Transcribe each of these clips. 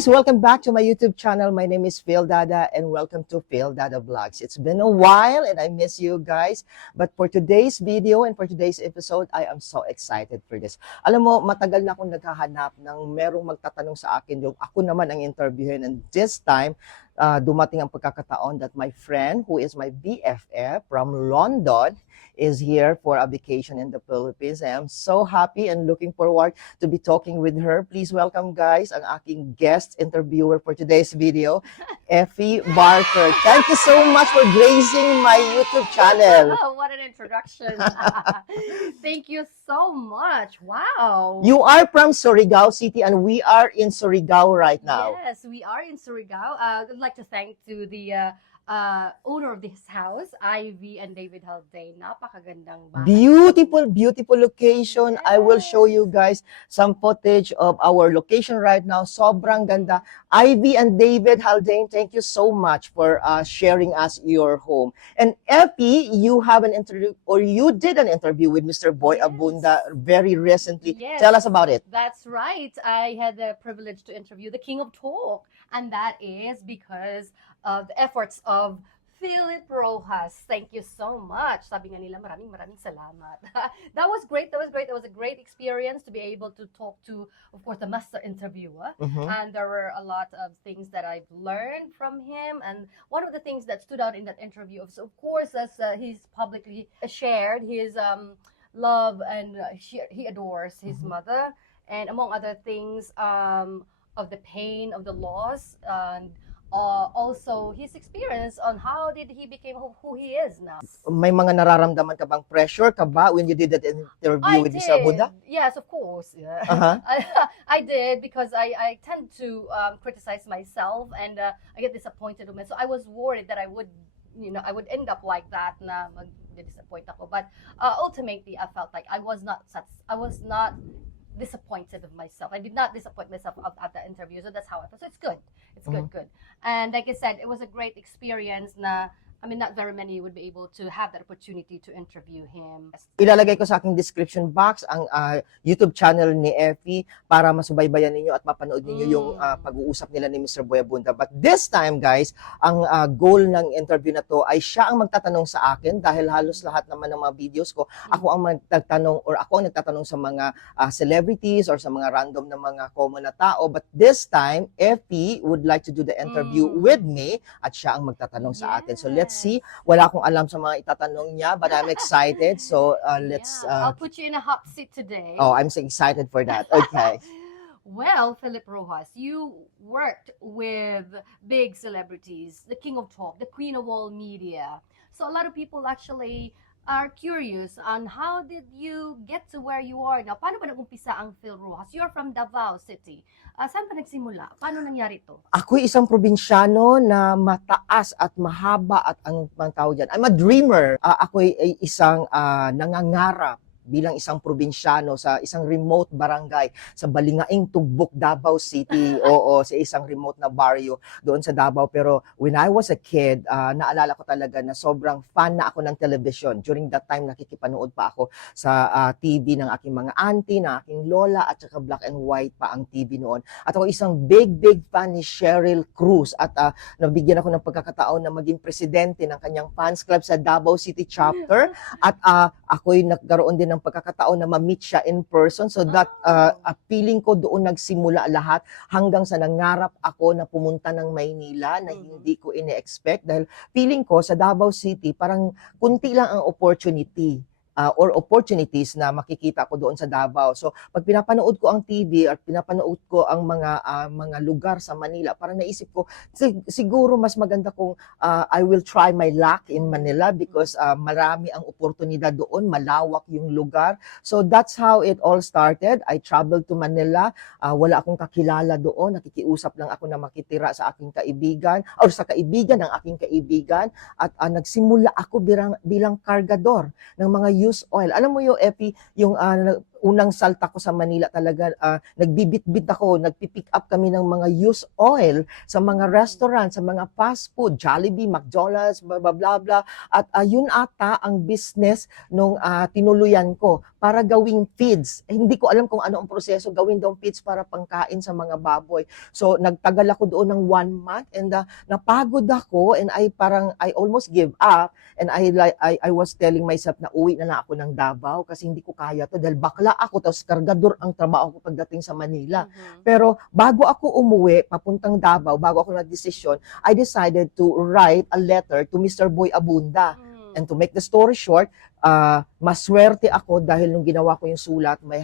guys, welcome back to my YouTube channel. My name is Phil Dada and welcome to Phil Dada Vlogs. It's been a while and I miss you guys. But for today's video and for today's episode, I am so excited for this. Alam mo, matagal na akong naghahanap ng merong magtatanong sa akin yung ako naman ang interviewin. And this time, dumating ang pagkakataon that my friend who is my BFF from London is here for a vacation in the Philippines. I am so happy and looking forward to be talking with her. Please welcome, guys, ang aking guest interviewer for today's video, Effie Barker. Thank you so much for gracing my YouTube channel. Oh, what an introduction. Thank you so much. Wow. You are from Surigao City and we are in Surigao right now. Yes, we are in Surigao. I'd like to thank to the owner of this house, Ivy and David Haldane. Napakagandang bahay. Beautiful, beautiful location. I will show Yes. you guys some footage of our location right now. Sobrang ganda. Ivy and David Haldane, thank you so much for sharing us your home. And Effie, you have an interview, or you did an interview with Mr. Boy Yes. Abunda very recently. Yes. Tell us about it. That's right. I had the privilege to interview the King of Talk, and that is because of the efforts of Philip Rojas. Thank you so much. Sabi nga nila, maraming salamat. That was great. That was great. That was a great experience to be able to talk to, of course, the master interviewer. Mhm. And there were a lot of things that I've learned from him. And one of the things that stood out in that interview, of course, as he's publicly shared his love and he adores his mother. And among other things, of the pain, of the loss, and also his experience on how did he became who he is now. May mga nararamdaman ka bang pressure ka ba when you did that interview with Mr. Abunda? Yes, of course. Yeah. Uh-huh. I did because I tend to criticize myself and I get disappointed with myself. So I was worried that I would end up like that na mag-disappoint ako. But ultimately, I felt like I was not disappointed of myself. I did not disappoint myself at the interview. So that's how I felt. So it's good. It's good. And like I said, it was a great experience na, I mean, not very many would be able to have that opportunity to interview him. Ilalagay ko sa aking description box ang YouTube channel ni Effie para masubaybayan ninyo at mapanood ninyo yung pag-uusap nila ni Mr. Boy Abunda. But this time, guys, ang goal ng interview na to ay siya ang magtatanong sa akin dahil halos lahat naman ng mga videos ko, ako ang magtatanong or ako ang nagtatanong sa mga celebrities or sa mga random na mga common na tao. But this time, Effie would like to do the interview with me at siya ang magtatanong sa atin. So let's see. Wala akong alam sa mga itatanong niya, but I'm excited. So let's... I'll put you in a hot seat today. Oh, I'm so excited for that. Okay. Well, Philip Rojas, you worked with big celebrities, the King of Talk, the Queen of all media. So a lot of people actually are curious on how did you get to where you are now? Paano ba nag-umpisa ang Phil Rojas? You're from Davao City. Saan ba nagsimula? Paano nangyari to? Ako'y isang probinsyano na mataas at mahaba at ang tawag dyan. I'm a dreamer. Ako'y isang nangangarap bilang isang probinsyano sa isang remote barangay sa Balingaing Tugbok, Davao City. Oo, sa isang remote na barrio doon sa Davao. Pero when I was a kid, naalala ko talaga na sobrang fan na ako ng television. During that time, nakikipanood pa ako sa TV ng aking mga auntie, ng aking lola, at saka black and white pa ang TV noon. At ako isang big fan ni Cheryl Cruz. At nabigyan ako ng pagkakataon na maging presidente ng kanyang fans club sa Davao City chapter. At ako'y nagkaroon din ng pagkakataon na ma-meet siya in person. So that feeling ko doon nagsimula lahat hanggang sa nangarap ako na pumunta ng Maynila na hindi ko ine-expect dahil feeling ko sa Davao City parang kunti lang ang opportunity or opportunities na makikita ko doon sa Davao. So, pag pinapanood ko ang TV at pinapanood ko ang mga lugar sa Manila, parang naisip ko, siguro mas maganda kung I will try my luck in Manila because marami ang oportunidad doon, malawak yung lugar. So, that's how it all started. I traveled to Manila. Wala akong kakilala doon. Nakikiusap lang ako na makitira sa aking kaibigan or sa kaibigan ng aking kaibigan. At nagsimula ako bilang kargador ng mga used oil. Alam mo yung Epi, yung unang salta ko sa Manila talaga, nagbibitbit ako, nagpipick up kami ng mga used oil sa mga restaurant, sa mga fast food, Jollibee, McDonald's, blah, blah, blah, blah. At yun ata ang business nung tinuluyan ko para gawing feeds. Hindi ko alam kung ano ang proseso, gawin daw feeds para pangkain sa mga baboy. So, nagtagal ako doon ng 1 month and napagod ako and I almost give up and I was telling myself na uwi na lang ako ng Davao kasi hindi ko kaya to dahil bakla ako tapos kargador ang trabaho ko pagdating sa Manila. Pero bago ako umuwi papuntang Davao, bago ako nagdesisyon, I decided to write a letter to Mr. Boy Abunda. And to make the story short, maswerte ako dahil nung ginawa ko yung sulat, may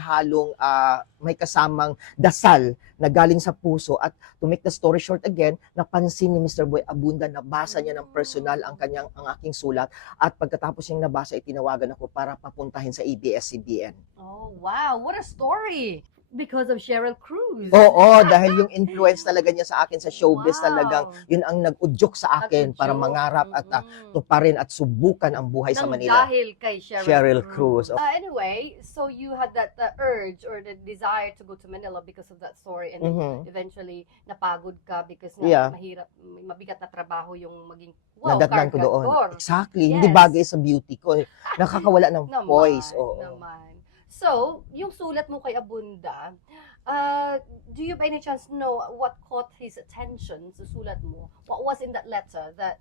kasamang dasal na galing sa puso. At to make the story short again, napansin ni Mr. Boy Abunda, nabasa niya ng personal ang aking sulat. At pagkatapos niyang nabasa, itinawagan ako para papuntahin sa ABS-CBN. Oh, wow. What a story. Because of Cheryl Cruz. Oo, dahil yung influence talaga niya sa akin sa showbiz, Wow. talagang yun ang nag-udyok sa akin para Nag-udyok. mangarap at tuparin at subukan ang buhay sa Nang Manila. dahil kay Cheryl Cruz. Anyway, so you had that urge or the desire to go to Manila because of that story and then eventually napagod ka because Yeah. mahirap, mabigat na trabaho yung maging Nadatnan ko doon. kargador. Exactly. Yes. Hindi bagay sa beauty ko. Nakakawala ng Naman, voice. Oo. naman. So, yung sulat mo kay Abunda, do you by any chance know what caught his attention sa sulat mo? What was in that letter that,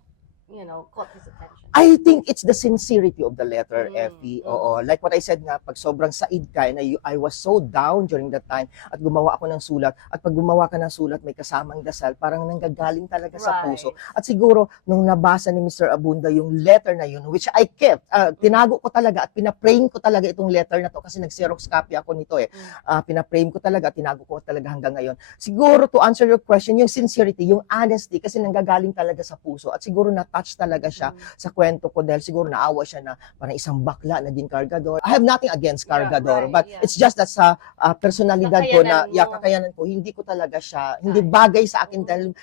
caught his attention? I think it's the sincerity of the letter, Effie. Mm. Oo. Like what I said nga, pag sobrang said ka, na I was so down during that time at gumawa ako ng sulat. At pag gumawa ka ng sulat, may kasamang dasal, parang nanggagaling talaga sa puso. At siguro, nung nabasa ni Mr. Abunda yung letter na yun, which I kept, tinago ko talaga at pinaprame ko talaga itong letter na to kasi nag-Xerox copy ako nito eh. Pinaprame ko talaga, tinago ko talaga hanggang ngayon. Siguro, to answer your question, yung sincerity, yung honesty, kasi nanggagaling talaga sa puso. At siguro na-touch talaga siya sa kwento ko dahil siguro naawa siya na parang isang bakla naging kargador. I have nothing against kargador, but it's just that sa personalidad ko na kakayanan ko, hindi ko talaga siya, hindi bagay sa akin dahil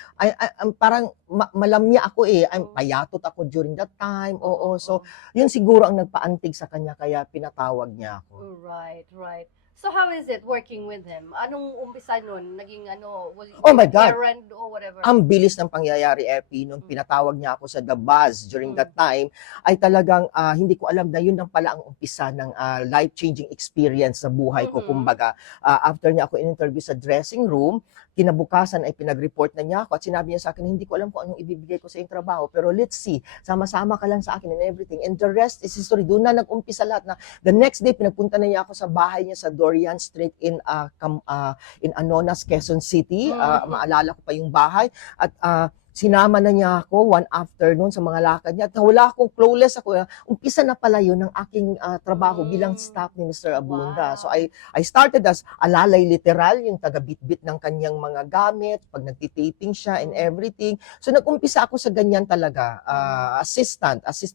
parang malamya ako eh. Payatot ako during that time. Oo. So, yun siguro ang nagpaantig sa kanya kaya pinatawag niya ako. Right. So how is it working with him? Anong umpisa nun? Naging was it Oh my God. errand or whatever? Ang bilis ng pangyayari, Epi, nung pinatawag niya ako sa The Buzz during that time, ay talagang hindi ko alam na yun lang pala ang umpisa ng life-changing experience sa buhay ko. Kumbaga, after niya ako in-interview sa dressing room, kinabukasan ay pinag-report na niya ako at sinabi niya sa akin, hindi ko alam kung anong ibibigay ko sa iyong trabaho, pero let's see, sama-sama ka lang sa akin and everything. And the rest is history. Doon na nag-umpisa lahat na the next day, pinagpunta na niya ako sa bahay niya sa Dorian Street in Anonas, Quezon City. Maalala ko pa yung bahay. At sinama na niya ako one afternoon sa mga lakad niya. At wala akong clueless ako. Umpisa na pala yun ng aking trabaho bilang staff ni Mr. Abunda. Wow. So I started as alalay literal, yung taga-bit-bit ng kanyang mga gamit, pag nagtitaping siya and everything. So nag-umpisa ako sa ganyan talaga.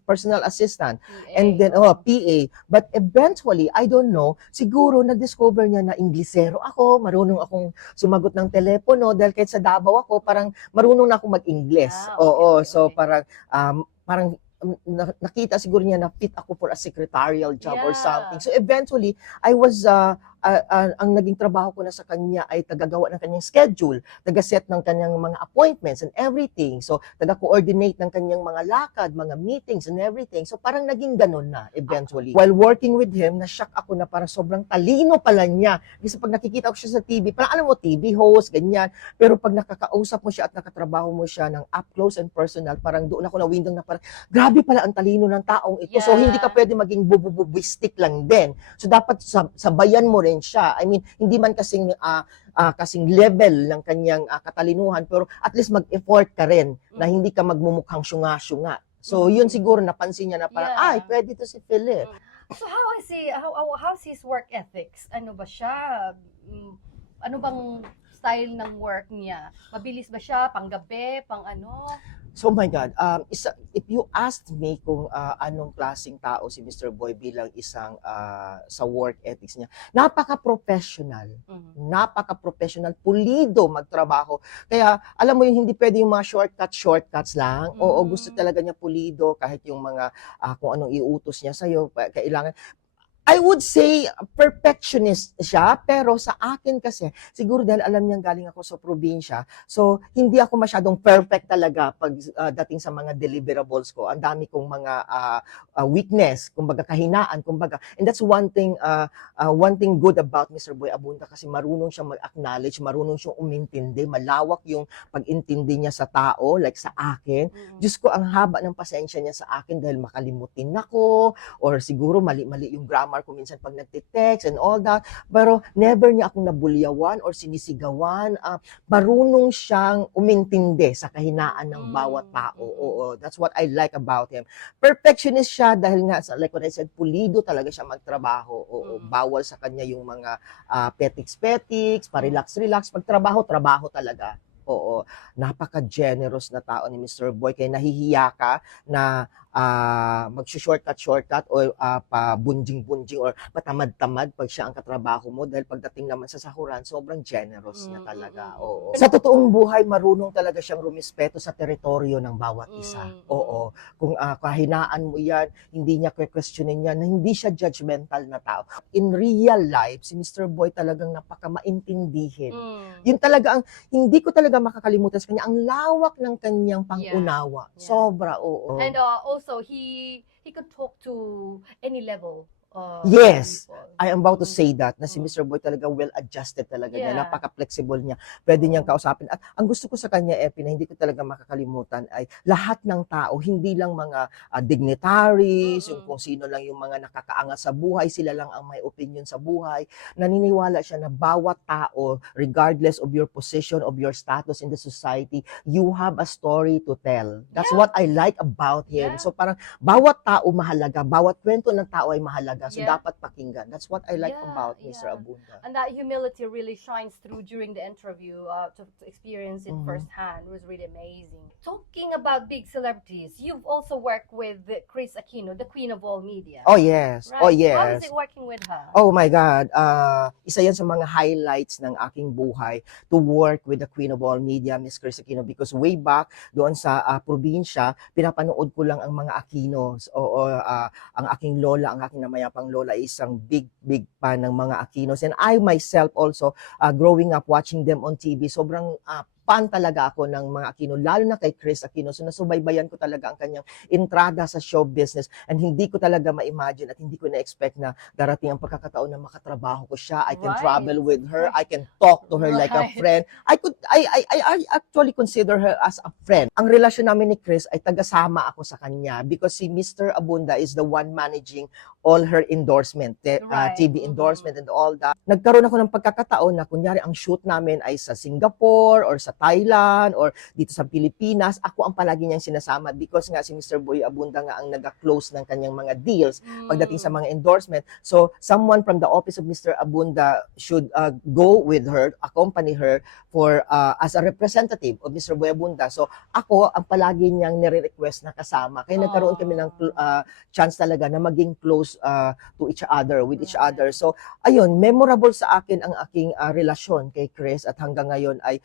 Personal assistant. And then, PA. But eventually, I don't know, siguro na-discover niya na Inglesero ako, marunong akong sumagot ng telepono dahil kahit sa Davao ako, parang marunong na akong mag-Ingles. Okay. So parang nakita siguro niya na fit ako for a secretarial job or something. So eventually, I was ang naging trabaho ko na sa kanya ay tagagawa ng kanyang schedule, taga-set ng kanyang mga appointments and everything. So, taga-coordinate ng kanyang mga lakad, mga meetings and everything. So, parang naging ganun na eventually. While working with him, na-shock ako na parang sobrang talino pala niya. Kasi pag nakikita ko siya sa TV, parang alam mo, TV host, ganyan. Pero pag nakakausap mo siya at nakatrabaho mo siya ng up close and personal, parang doon ako na window na parang, grabe pala ang talino ng taong ito. So, hindi ka pwede maging bubububistik lang din. So, dapat sabayan mo rin siya. I mean, hindi man kasing level ng kanyang katalinuhan, pero at least mag-effort ka rin na hindi ka magmumukhang syunga-syunga. So, yun siguro napansin niya na parang, ay, pwede to si Philip. So how's his work ethics? Ano ba siya? Ano bang style ng work niya? Mabilis ba siya? Panggabi? Pang ano? So, my God, if you asked me kung anong klaseng tao si Mr. Boy bilang isang sa work ethics niya, napaka-professional. Napaka-professional, pulido magtrabaho. Kaya, alam mo yung hindi pwede yung mga shortcuts lang. Oo, gusto talaga niya pulido kahit yung mga kung anong iutos niya sa'yo, kailangan. I would say perfectionist siya, pero sa akin kasi, siguro dahil alam niyang galing ako sa probinsya, so hindi ako masyadong perfect talaga pag dating sa mga deliverables ko. Ang dami kong mga weakness, kumbaga kahinaan, kumbaga. And that's one thing good about Mr. Boy Abunda kasi marunong siyang mag-acknowledge, marunong siyang umintindi, malawak yung pag-intindi niya sa tao, like sa akin. Diyos ko, ang haba ng pasensya niya sa akin dahil makalimutin ako, or siguro mali-mali yung grammar ko minsan pag nagtitext and all that. Pero never niya akong nabulyawan or sinisigawan. Marunong siyang umintindi sa kahinaan ng bawat tao. Oo, that's what I like about him. Perfectionist siya dahil nga, like what I said, pulido talaga siya magtrabaho. Oo, bawal sa kanya yung mga petiks-petiks, pa-relax-relax. Pagtrabaho, trabaho talaga. Oo, napaka-generous na tao ni Mr. Boy. Kaya nahihiya ka na mag-shortcut o pa-bunjing-bunjing or patamad-tamad pag siya ang katrabaho mo dahil pagdating naman sa sahuran, sobrang generous niya talaga. Oo. Sa totoong buhay, marunong talaga siyang rumispeto sa teritoryo ng bawat isa. Oo. Kung kahinaan mo yan, hindi niya questionin yan, na hindi siya judgmental na tao. In real life, si Mr. Boy talagang napaka-maintindihin. Yun talaga ang, hindi ko talaga makakalimutan sa kanya, ang lawak ng kanyang pangunawa. Yeah. Sobra, oo. And also, he could talk to any level. Yes, people. I am about to say that, na si Mr. Boy talaga well-adjusted talaga niya, Yeah. napaka-flexible niya, pwede niyang kausapin. At ang gusto ko sa kanya, Epi, na hindi ko talaga makakalimutan ay lahat ng tao, hindi lang mga dignitaries, yung kung sino lang yung mga nakakaangat sa buhay, sila lang ang may opinion sa buhay. Naniniwala siya na bawat tao, regardless of your position, of your status in the society, you have a story to tell. That's what I like about him. Yeah. So parang bawat tao mahalaga, bawat kwento ng tao ay mahalaga. So Yeah. dapat pakinggan. That's what I like Yeah, about Mr. yeah. Abunda. And that humility really shines through during the interview. To experience it Mhm. firsthand was really amazing. Talking about big celebrities, you've also worked with Chris Aquino, the queen of all media. Oh yes. Right? Oh How yes. is it working with her? Oh my God, isa yan sa mga highlights ng aking buhay to work with the Queen of All Media, Miss Chris Aquino, because way back doon sa probinsya, pinapanood ko lang ang mga Aquinos. Oo, ang aking lola, ang aking namayapang lola, isang big fan ng mga Aquinos. And I myself also, growing up watching them on TV, sobrang fan talaga ako ng mga Aquino, lalo na kay Chris Aquino. So nasubaybayan ko talaga ang kanyang entrada sa show business and hindi ko talaga ma-imagine at hindi ko na-expect na darating ang pagkakataon na makatrabaho ko siya. I can Right. travel with her. I can talk to her like a Right. friend. I actually consider her as a friend. Ang relasyon namin ni Chris ay tagasama ako sa kanya because si Mr. Abunda is the one managing all her endorsement, Right. TV endorsement and all that. Nagkaroon ako ng pagkakataon na kunyari ang shoot namin ay sa Singapore or sa Thailand or dito sa Pilipinas, ako ang palagi niyang sinasama because nga si Mr. Boy Abunda nga ang nag-close ng kanyang mga deals pagdating sa mga endorsement. So, someone from the office of Mr. Abunda should go with her, accompany her for as a representative of Mr. Boy Abunda. So, ako ang palagi niyang nire-request na kasama. Kaya nagkaroon kami ng chance talaga na maging close to each other, with each other. So, ayun, memorable sa akin ang aking relasyon kay Chris at hanggang ngayon ay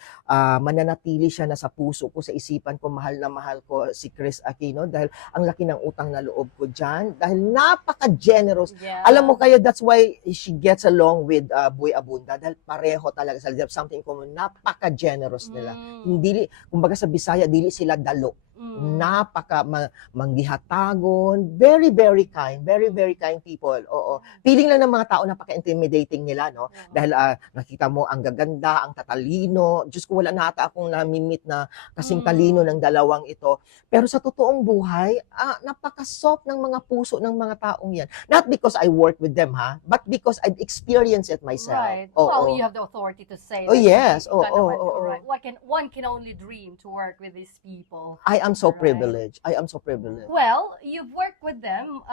mananatili siya na sa puso ko, sa isipan ko, mahal na mahal ko si Chris Aquino dahil ang laki ng utang na loob ko dyan, dahil napaka-generous. Yeah. Alam mo kayo, that's why she gets along with Boy Abunda dahil pareho talaga sila, something common, napaka-generous nila. Hindi, kumbaga sa Bisaya, dili sila dalo. Napaka manggihatagon, very very kind people. Oo. Feeling lang ng mga tao napaka-intimidating nila, no? Dahil nakita mo ang gaganda, ang tatalino. Diyos ko, wala na ata akong namimit na kasing talino ng dalawang ito. Pero sa totoong buhay, napaka-soft ng mga puso ng mga taong yan. Not because I work with them, ha? But because I've experienced it myself. Right. Oo. Well, you have the authority to say. Oh, that yes. you kind of Oo. right. One can only dream to work with these people. I am so Right. privileged. I am so privileged. Well, you've worked with them.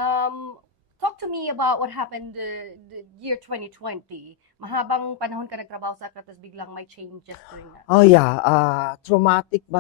Talk to me about what happened the year 2020. Mahabang panahon ka nagtrabaho sa tapos biglang may changes during that. Oh yeah, traumatic ba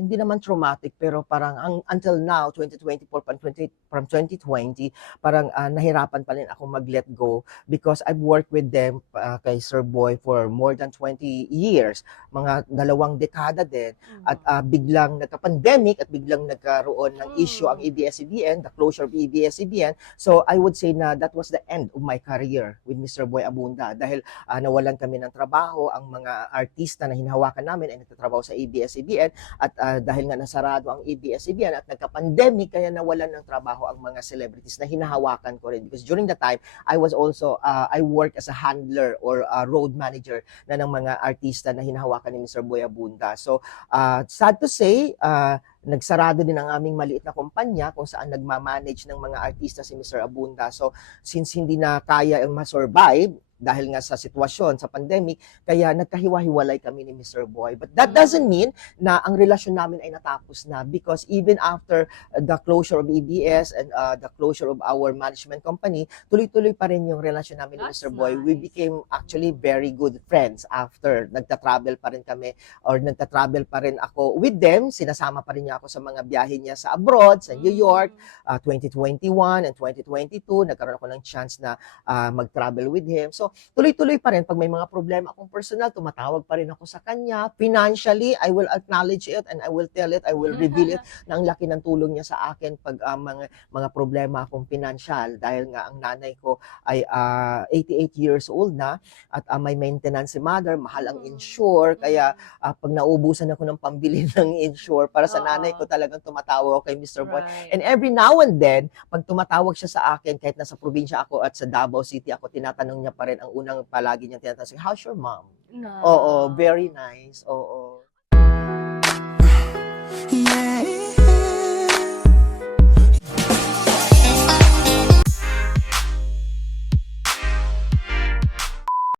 hindi naman traumatic pero parang until now 2024 from 2020 parang nahirapan pa rin ako mag-let go because I've worked with them kay Sir Boy for more than 20 years, mga 2 dekada din at biglang nagka-pandemic at biglang nagkaroon ng issue ang ABS-CBN, the closure of ABS-CBN. So So I would say na that was the end of my career with Mr. Boy Abunda dahil nawalan kami ng trabaho, ang mga artista na hinahawakan namin ay nagtatrabaho sa ABS-CBN at dahil nga nasarado ang ABS-CBN at nagka-pandemic kaya nawalan ng trabaho ang mga celebrities na hinahawakan ko rin because during the time I was also I worked as a handler or road manager na ng mga artista na hinahawakan ni Mr. Boy Abunda. So sad to say, nagsarado din ang aming maliit na kumpanya kung saan nagmamanage ng mga artista si Mr. Abunda. So, since hindi na kaya ang ma-survive, dahil nga sa sitwasyon, sa pandemic, kaya nagkahiwa-hiwalay kami ni Mr. Boy. But that doesn't mean na ang relasyon namin ay natapos na because even after the closure of ABS and the closure of our management company, tuloy-tuloy pa rin yung relasyon namin ni That's Mr. Boy. We nice. became actually very good friends after. Nagta-travel pa rin kami or nagta-travel pa rin ako with them. Sinasama pa rin niya ako sa mga biyahe niya sa abroad, sa New York, 2021 and 2022. Nagkaroon ako ng chance na mag-travel with him. So, tuloy-tuloy pa rin. Pag may mga problema akong personal, tumatawag pa rin ako sa kanya. Financially, I will acknowledge it and I will tell it, I will reveal it na ang laki ng tulong niya sa akin pag mga problema akong financial. Dahil nga ang nanay ko ay 88 years old na at may maintenance si mother, mahal ang insure. Kaya pag naubusan ako ng pambili ng insure, para sa nanay ko talagang tumatawag ako kay Mr. Boy. Right. And every now and then, pag tumatawag siya sa akin, kahit nasa probinsya ako at sa Davao City ako, tinatanong niya pa rin, ang unang palagi niyang tinatanong, how's your mom? No. Oo, very nice. Oo. Yeah.